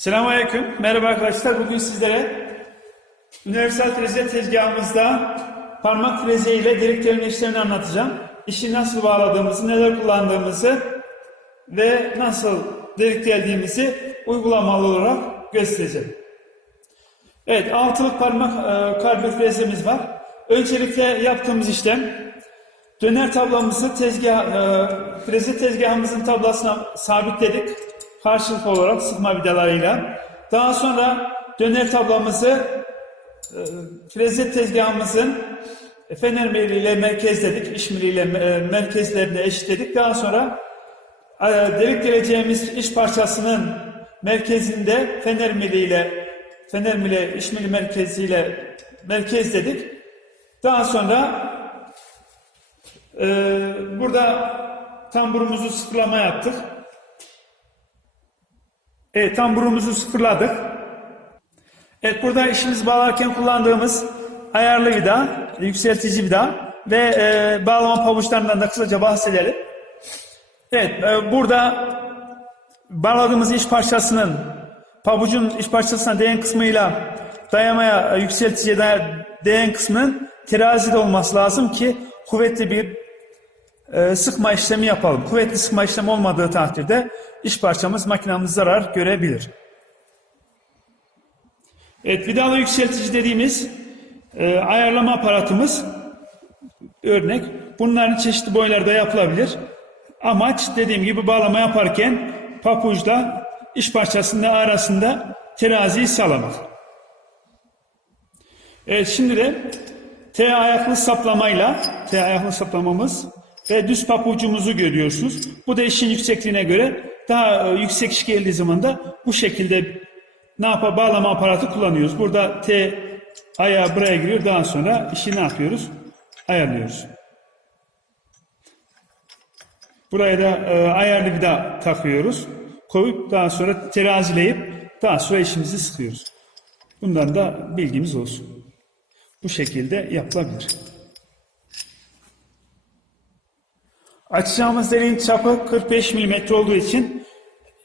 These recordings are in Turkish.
Selamünaleyküm. Merhaba arkadaşlar. Bugün sizlere Universal Freze tezgahımızda parmak freze ile delik delme işlemini anlatacağım. İşi nasıl bağladığımızı, neler kullandığımızı ve nasıl delik deldiğimizi uygulamalı olarak göstereceğim. Evet, altılık parmak e, karbon frezemiz var. Öncelikle yaptığımız işlem döner tablamızı tezgah, e, freze tezgahımızın tablasına sabitledik. Karşılıklı olarak sıkma vidalarıyla. Daha sonra döner tablamızı e, freze tezgahımızın fener miliyle merkezledik. iş miliyle e, merkezlerine eşitledik. Daha sonra e, delik deleceğimiz iş parçasının merkezinde fener miliyle fener mili iş mili merkeziyle merkezledik. Daha sonra e, burada tamburumuzu sıfırlama yaptık. Evet tamburumuzu sıfırladık. Evet burada işimizi bağlarken kullandığımız ayarlı vida, yükseltici vida ve e, bağlama pabuçlarından da kısaca bahsedelim. Evet e, burada bağladığımız iş parçasının pabucun iş parçasına değen kısmıyla dayamaya yükselticiye değen kısmının terazide olması lazım ki kuvvetli bir e, sıkma işlemi yapalım. Kuvvetli sıkma işlemi olmadığı takdirde iş parçamız makinamız zarar görebilir. Evet vidalı yükseltici dediğimiz e, ayarlama aparatımız örnek. Bunların çeşitli boylarda yapılabilir. Amaç dediğim gibi bağlama yaparken papuçla iş parçasının arasında teraziyi sağlamak. Evet şimdi de T ayaklı saplamayla T ayaklı saplamamız ve düz papucumuzu görüyorsunuz. Bu da işin yüksekliğine göre daha e, yüksek iş geldiği zaman da bu şekilde ne yapar bağlama aparatı kullanıyoruz. Burada T ayağı buraya giriyor. Daha sonra işi ne yapıyoruz? Ayarlıyoruz. Buraya da e, ayarlı vida takıyoruz. Koyup daha sonra terazileyip daha sonra işimizi sıkıyoruz. Bundan da bilgimiz olsun. Bu şekilde yapılabilir. Açacağımız deliğin çapı 45 mm olduğu için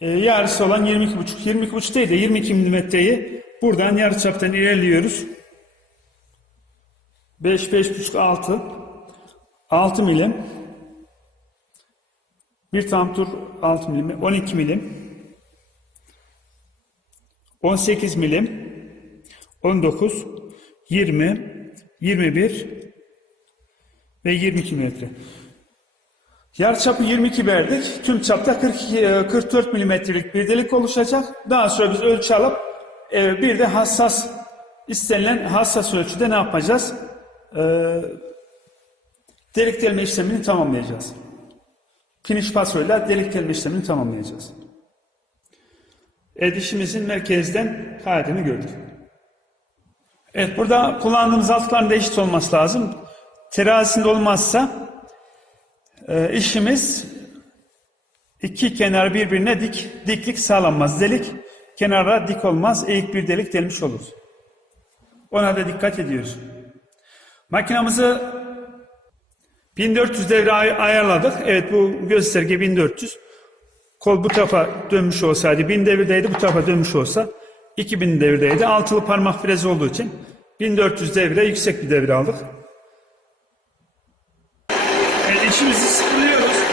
e, yarısı olan 22,5 22,5 değil de 22 mm'yi buradan yarı çaptan ilerliyoruz. 5 5,5 6 6 milim bir tam tur 6 milim 12 milim 18 milim 19 20 21 ve 22 metre. Yarıçapı 22 verdik. Tüm çapta 42, e, 44 milimetrelik bir delik oluşacak. Daha sonra biz ölçü alıp e, bir de hassas istenilen hassas ölçüde ne yapacağız? E, delik delme işlemini tamamlayacağız. Finish pasoyla delik delme işlemini tamamlayacağız. Edişimizin merkezden kaydını gördük. Evet burada kullandığımız altların da eşit olması lazım. Terazisinde olmazsa e, işimiz iki kenar birbirine dik diklik sağlanmaz. Delik kenara dik olmaz. Eğik bir delik delmiş olur. Ona da dikkat ediyoruz. Makinamızı 1400 devre ay- ayarladık. Evet bu gösterge 1400. Kol bu tarafa dönmüş olsaydı 1000 devirdeydi bu tarafa dönmüş olsa 2000 devirdeydi. Altılı parmak frezi olduğu için 1400 devre yüksek bir devre aldık. Evet, işimizi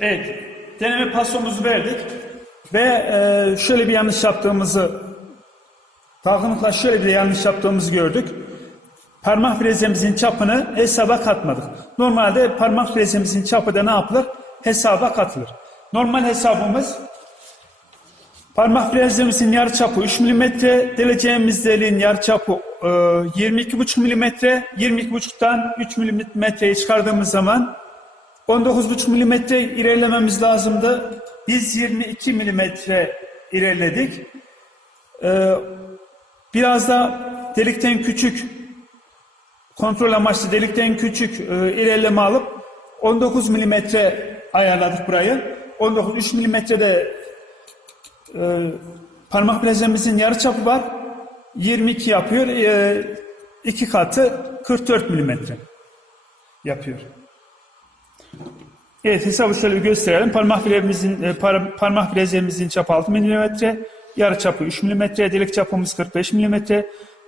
Evet, deneme pasomuzu verdik ve e, şöyle bir yanlış yaptığımızı, dalgınlıkla şöyle bir yanlış yaptığımızı gördük. Parmak frezemizin çapını hesaba katmadık. Normalde parmak frezemizin çapı da ne yapılır? Hesaba katılır. Normal hesabımız parmak frezemizin yarı çapı 3 mm, deleceğimiz deliğin yarı çapı e, 22,5 mm, 22,5'tan 3 mm'yi çıkardığımız zaman 19,5 milimetre ilerlememiz lazımdı. Biz 22 milimetre ilerledik. Ee, biraz da delikten küçük, kontrol amaçlı delikten küçük e, ilerleme alıp 19 milimetre ayarladık burayı. 19, 3 milimetrede e, parmak bilezemizin yarı çapı var. 22 yapıyor. E, katı 44 milimetre yapıyor. Evet şöyle bir gösterelim. Parmak bileğimizin e, par, parmak bileğimizin çapı 6 mm, yarı çapı 3 mm, delik çapımız 45 mm,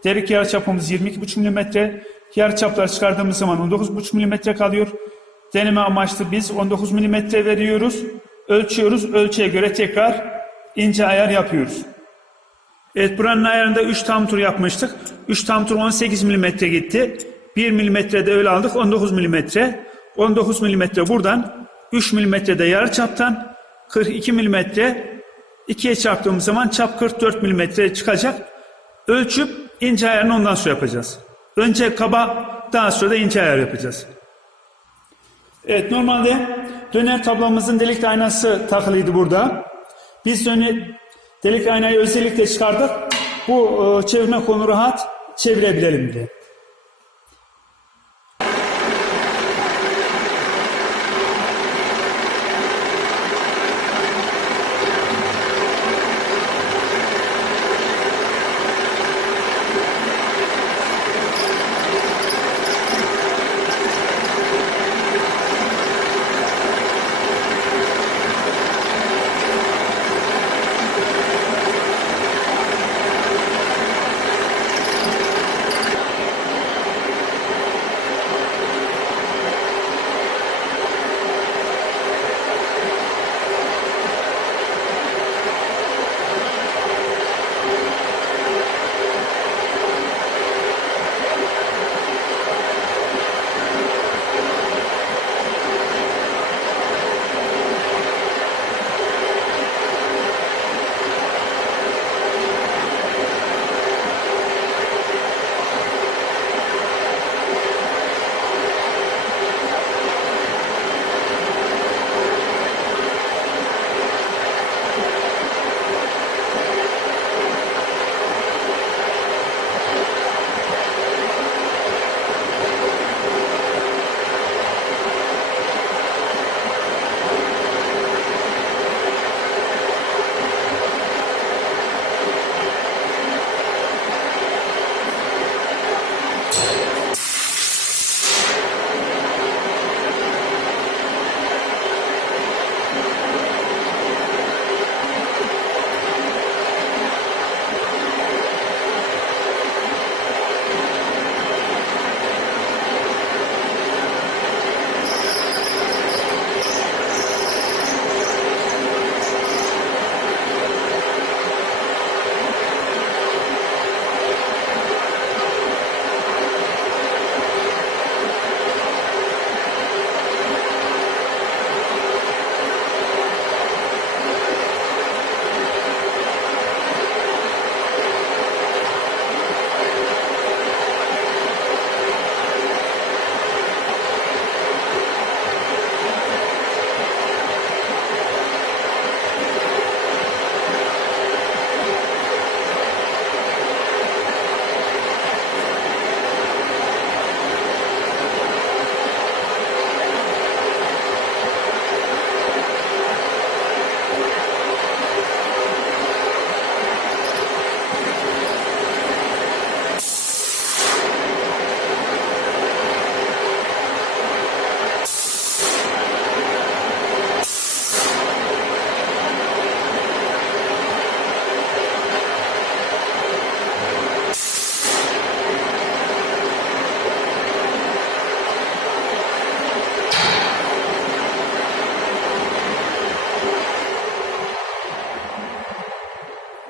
delik yarı çapımız 22,5 mm. Yarı çapları çıkardığımız zaman 19,5 mm kalıyor. Deneme amaçlı biz 19 mm veriyoruz. Ölçüyoruz. Ölçüye göre tekrar ince ayar yapıyoruz. Evet buranın ayarında 3 tam tur yapmıştık. 3 tam tur 18 mm gitti. 1 mm de öyle aldık 19 mm. 19 mm buradan 3 mm de yarı çaptan 42 mm 2'ye çarptığımız zaman çap 44 mm çıkacak. Ölçüp ince ayarını ondan sonra yapacağız. Önce kaba daha sonra da ince ayar yapacağız. Evet normalde döner tablamızın delik aynası takılıydı burada. Biz döner delik aynayı özellikle çıkardık. Bu e, çevirme konu rahat çevirebilelim diye.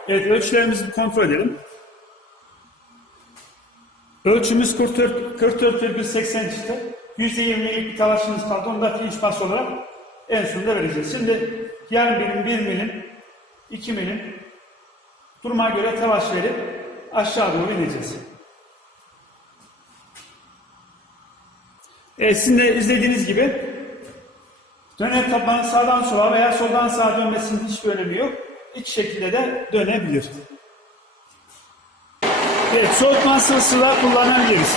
Evet ölçülerimizi kontrol edelim. Ölçümüz 44 44,80 çıktı. %20'lik bir talaşımız kaldı. Onu da pirinç pas olarak en sonunda vereceğiz. Şimdi yarım birim, 1 milim, 2 milim duruma göre talaş verip aşağı doğru ineceğiz. Evet, sizin de izlediğiniz gibi döner tabanı sağdan sola veya soldan sağa dönmesinin hiçbir önemi yok. İki şekilde de dönebilir. Evet, soğutma sıvısı da kullanabiliriz.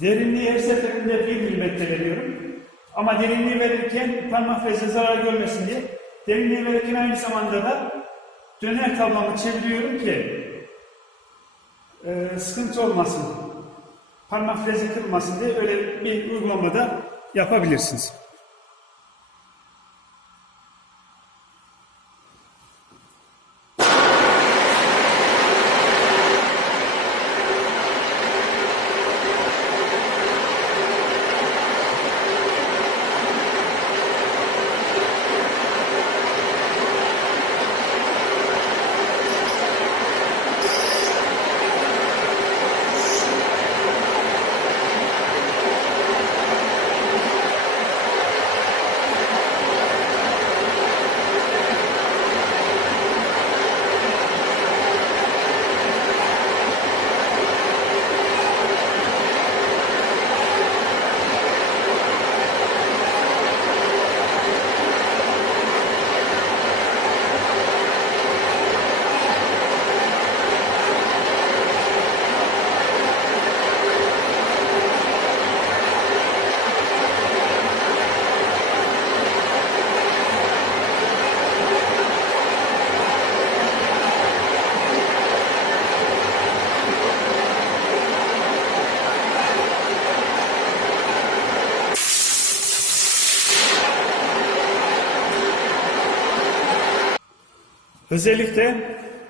Derinliği her seferinde 1 milimetre veriyorum. Ama derinliği freze zarar görmesin diye derinliği verirken aynı zamanda da döner tablamı çeviriyorum ki e, sıkıntı olmasın. Parmak freze kırılmasın diye öyle bir uygulamada yapabilirsiniz. Özellikle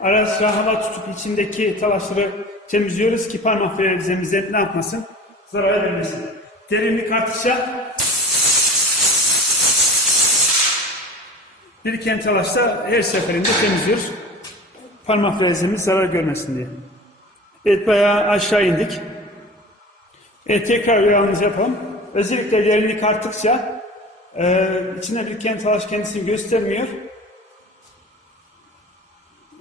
ara sıra hava tutup içindeki talaşları temizliyoruz ki parmak frezemize ne yapmasın? Zarar vermesin. Derinlik arttıkça biriken talaşta her seferinde temizliyoruz. Parmak frezemiz zarar görmesin diye. Evet bayağı aşağı indik. Evet tekrar uyarımızı yapalım. Özellikle derinlik arttıkça e, içine biriken talaş kendisini göstermiyor.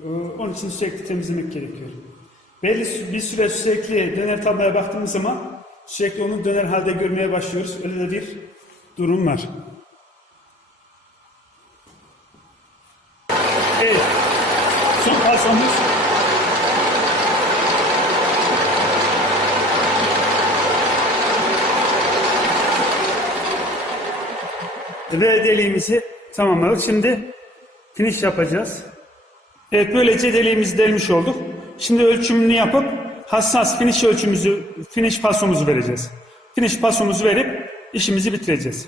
Ee, Onun için sürekli temizlemek gerekiyor. Belli bir süre sürekli döner tablaya baktığımız zaman sürekli onu döner halde görmeye başlıyoruz. Öyle de bir durum var. Evet. Son kalsamız ve deliğimizi tamamladık. Şimdi finish yapacağız. Evet böylece deliğimizi delmiş olduk. Şimdi ölçümünü yapıp hassas finish ölçümüzü, finish pasomuzu vereceğiz. Finish pasomuzu verip işimizi bitireceğiz.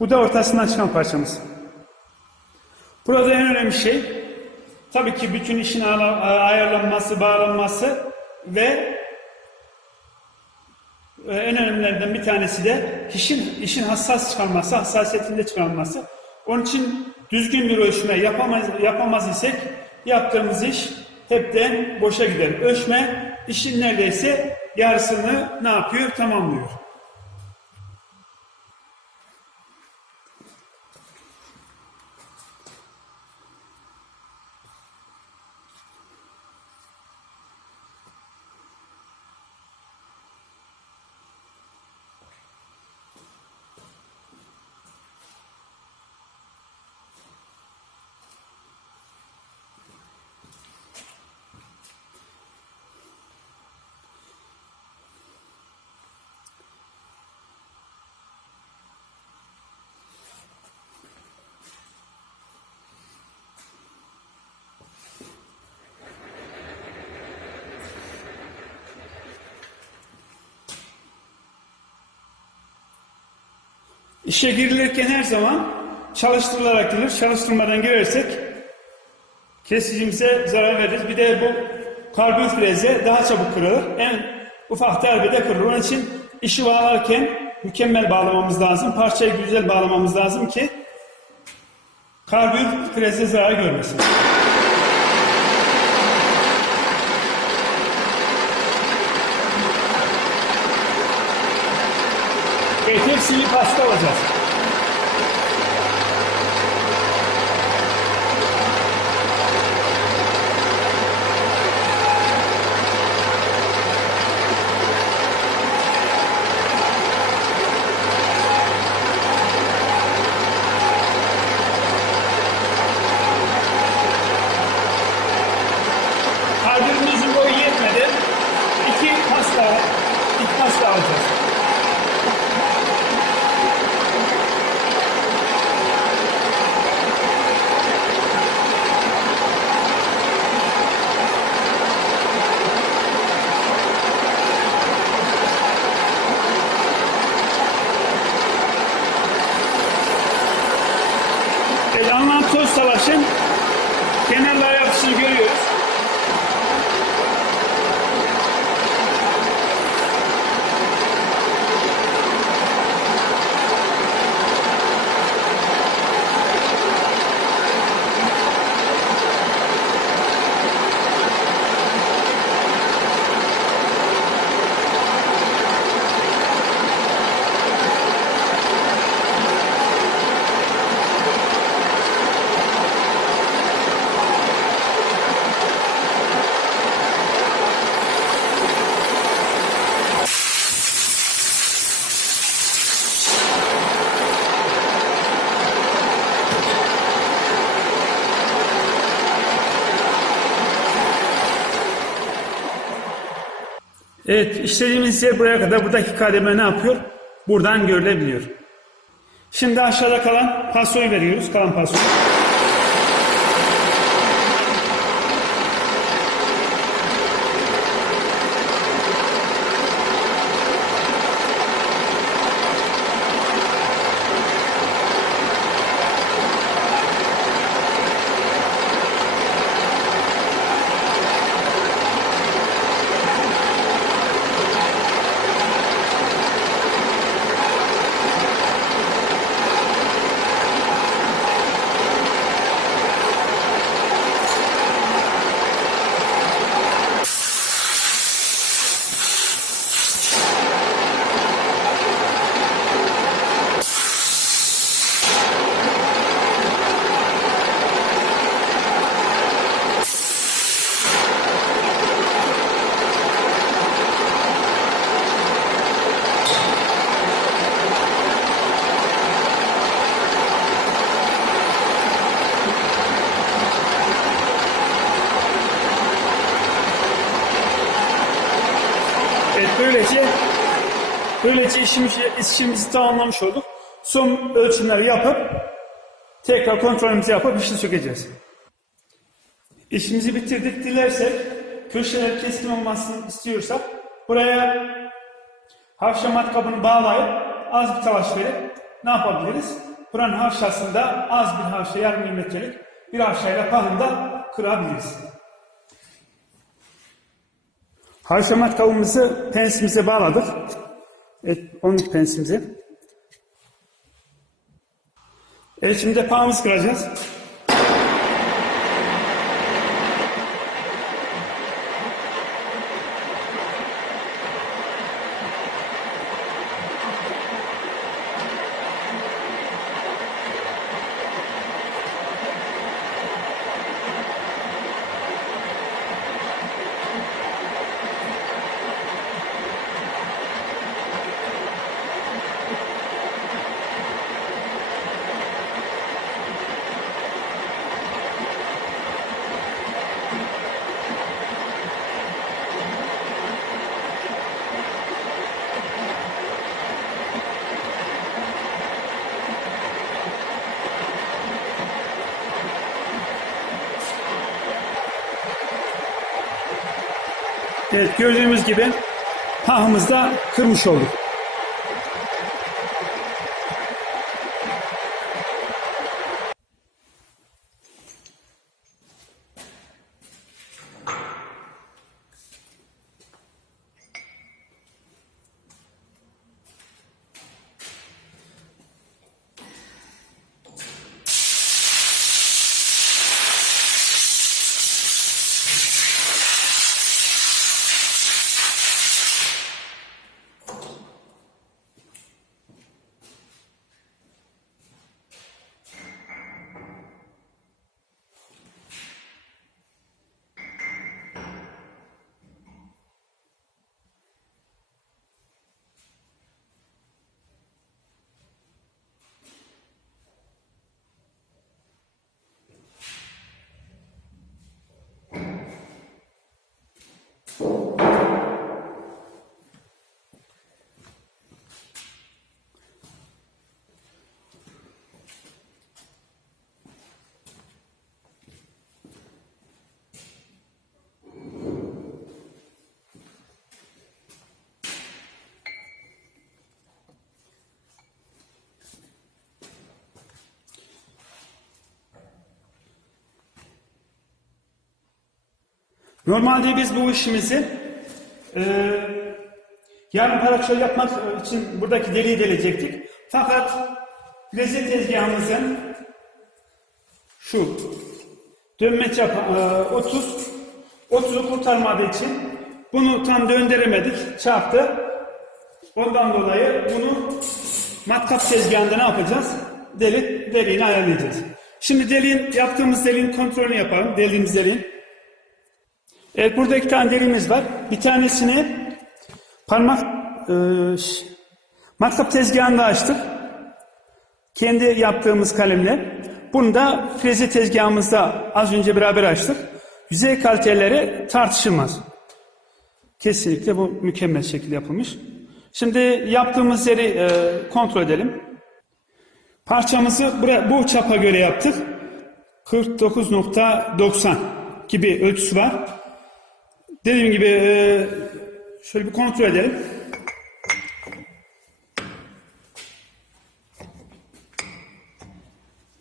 Bu da ortasından çıkan parçamız. Burada en önemli şey tabii ki bütün işin ayarlanması, bağlanması ve e, en önemlilerden bir tanesi de işin, işin hassas çıkarması, hassasiyetinde çıkarılması. Onun için düzgün bir ölçme yapamaz, yapamaz isek yaptığımız iş hepten boşa gider. Ölçme işin neredeyse yarısını ne yapıyor? Tamamlıyor. İşe girilirken her zaman çalıştırılarak girilir. Çalıştırmadan girersek kesicimize zarar veririz. Bir de bu karbon freze daha çabuk kırılır. En ufak darbede kırılır. Onun için işi bağlarken mükemmel bağlamamız lazım. Parçayı güzel bağlamamız lazım ki karbon freze zarar görmesin. Evet, hepsini pasta alacağız. Kalbimizin boyu yetmedi. İki pasta, iki pasta alacağız. Evet, alınan toz talaşın kenarlara yapışını görüyoruz. Evet, işlediğimiz yer buraya kadar. Buradaki kademe ne yapıyor? Buradan görülebiliyor. Şimdi aşağıda kalan pasoyu veriyoruz. Kalan pasoyu. Evet, böylece böylece işimizi, işimizi tamamlamış olduk. Son ölçümleri yapıp tekrar kontrolümüzü yapıp işi sökeceğiz. İşimizi bitirdik. Dilersek köşeler keskin olmasını istiyorsak buraya havşa matkabını bağlayıp az bir talaş verip ne yapabiliriz? Buranın havşasında az bir havşa yarım milimetrelik bir havşayla pahında kırabiliriz. Havşa matkabımızı pensimize bağladık. Evet, onun pensimize. Evet, şimdi de kıracağız. Evet gördüğümüz gibi tahımızı da kırmış olduk. Normalde biz bu işimizi e, yarım paraço yapmak için buradaki deliği delecektik. Fakat lezzet tezgahımızın şu dönme çapı e, 30 30'u kurtarmadığı için bunu tam döndüremedik. Çarptı. Ondan dolayı bunu matkap tezgahında ne yapacağız? Delik, deliğini ayarlayacağız. Şimdi deliğin, yaptığımız deliğin kontrolünü yapalım. Deliğimiz deliğin. Evet burada iki tane deliğimiz var. Bir tanesini parmak e, matkap tezgahında açtık. Kendi yaptığımız kalemle. Bunu da freze tezgahımızda az önce beraber açtık. Yüzey kaliteleri tartışılmaz. Kesinlikle bu mükemmel şekilde yapılmış. Şimdi yaptığımız yeri e, kontrol edelim. Parçamızı buraya, bu çapa göre yaptık. 49.90 gibi ölçüsü var. Dediğim gibi e, şöyle bir kontrol edelim.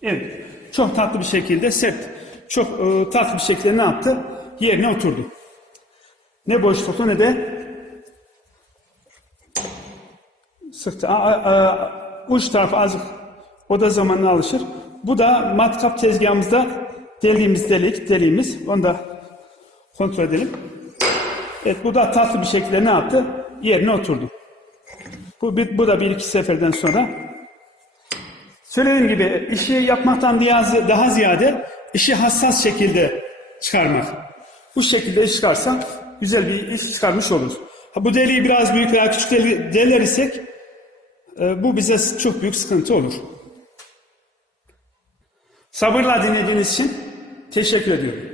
Evet. Çok tatlı bir şekilde sert. Çok e, tatlı bir şekilde ne yaptı? Yerine oturdu. Ne boşluklu ne de sıktı. A, a, a, uç tarafı azıcık o da zamanla alışır. Bu da matkap tezgahımızda deliğimiz delik, deliğimiz. Onu da kontrol edelim. Evet bu da tatlı bir şekilde ne yaptı? Yerine oturdu. Bu, bu da bir iki seferden sonra. Söylediğim gibi işi yapmaktan daha, ziyade işi hassas şekilde çıkarmak. Bu şekilde iş çıkarsak güzel bir iş çıkarmış oluruz. Ha, bu deliği biraz büyük veya küçük deli, deler isek e, bu bize çok büyük sıkıntı olur. Sabırla dinlediğiniz için teşekkür ediyorum.